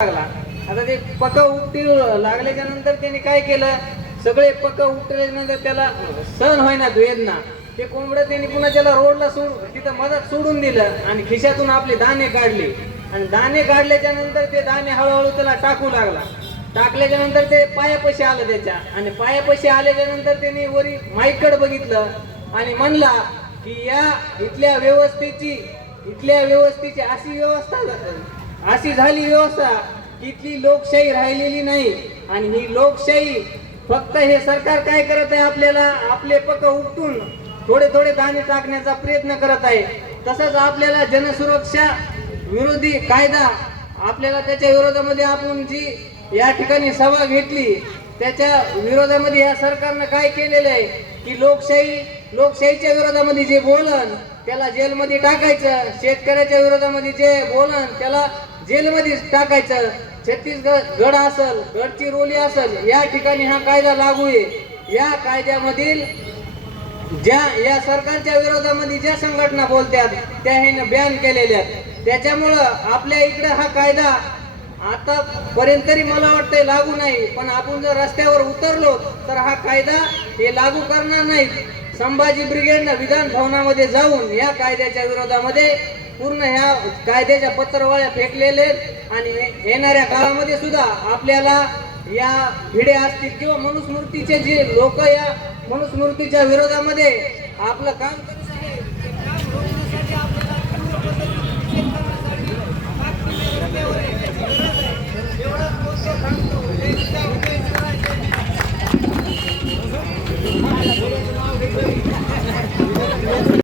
लागला. आता ते पक उपटी लागल्याच्या नंतर त्याने काय केलं? सगळे पक उठल्यानंतर नंतर त्याला सण होईना वेदना ते कोंबडं त्यांनी पुन्हा त्याला रोडला सोड तिथं मधात सोडून दिलं आणि खिशातून आपले दाणे काढले. आणि दाणे काढल्याच्या नंतर ते दाणे हळूहळू त्याला टाकू लागला. टाकल्याच्या नंतर ते पायापाशी आलं त्याच्या. आणि पायापाशी आल्याच्यानंतर त्यांनी वरी माईकड बघितलं आणि म्हणला की या इथल्या व्यवस्थेची इथल्या व्यवस्थेची अशी व्यवस्था अशी झाली व्यवस्था इथली लोकशाही राहिलेली नाही. आणि ही लोकशाही फक्त हे सरकार काय करत आहे आपल्याला? आपले पक उपटून थोडे थोडे दाणे टाकण्याचा प्रयत्न करत आहे. तसंच आपल्याला जनसुरक्षा विरोधी कायदा आपल्याला त्याच्या विरोधामध्ये आपण जी या ठिकाणी सभा घेतली त्याच्या विरोधामध्ये या सरकारनं काय केलेलं आहे? की लोकशाही लोकशाहीच्या विरोधामध्ये जे बोलन त्याला जेलमध्ये टाकायचं. शेतकऱ्याच्या विरोधामध्ये जे बोलन त्याला जेलमध्ये टाकायचं. छत्तीसगड गड असल गडचिरोली असल या ठिकाणी हा कायदा लागू आहे. या कायद्यामधील ज्या या सरकारच्या विरोधामध्ये ज्या संघटना बोलतात त्या हे बॅन केलेल्या त्याच्यामुळं आपल्या इकडे हा कायदा आता पर्यंत तरी मला वाटतंय लागू नाही. पण आपण जर रस्त्यावर उतरलो तर हा कायदा हे लागू करणार नाही संभाजी ब्रिगेडनं विधान भवनामध्ये जाऊन या कायद्याच्या विरोधामध्ये पूर्ण ह्या कायद्याच्या पत्रवाळ्या फेकलेले आणि येणाऱ्या काळामध्ये सुद्धा आपल्याला या भिडे असतील किंवा मनुस्मृतीचे जे लोक या मनुस्मृतीच्या विरोधामध्ये आपलं काम करू